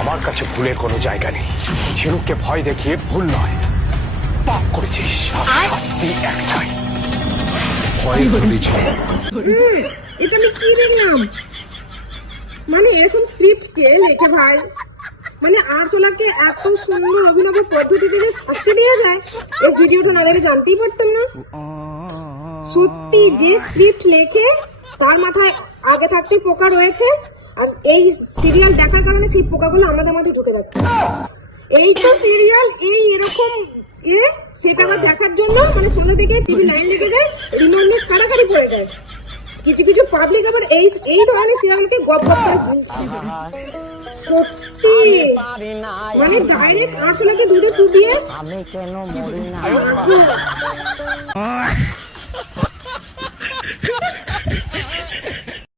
আমার কাছে ভুলের কোনো জায়গা নেই। ঝিনুককে ভয় দেখিয়ে ভুল নয়, পাপ করেছিস, শাস্তি একটাই, ভয়ের প্রতি ছিল। এটা আমি কি দেখলাম? মানে এরকম স্ক্রিপ্ট কে লেখে ভাই? মানে আরশোলাকে এত সুন্দর অভিনব পদ্ধতিতে যে শাস্তি দেওয়া যায়, এই ভিডিওটা না দেখে জানতেই পারতাম না। সত্যি যে স্ক্রিপ্ট লেখে তার মাথায় আগে থাকতে পোকা রয়েছে, আর এই সিরিয়াল দেখার কারণে সেই পোকাগুলো আমাদের মাথায় ঢুকে যাচ্ছে। এই তো সিরিয়াল, এই এরকম সেটা আবার দেখার জন্য মানে সন্ধ্যা থেকে টিভি লাইন লেগে যায়, রিমোট কাড়াকাড়ি পড়ে যায়। কিছু কিছু পাবলিক আবার এই ধরনের সিরিয়ালকে গপ গপ করে কিনছে। সত্যি মানে ডাইরেক্ট আরশোলাকে দুধে চুবিয়ে আমি কেন মরি না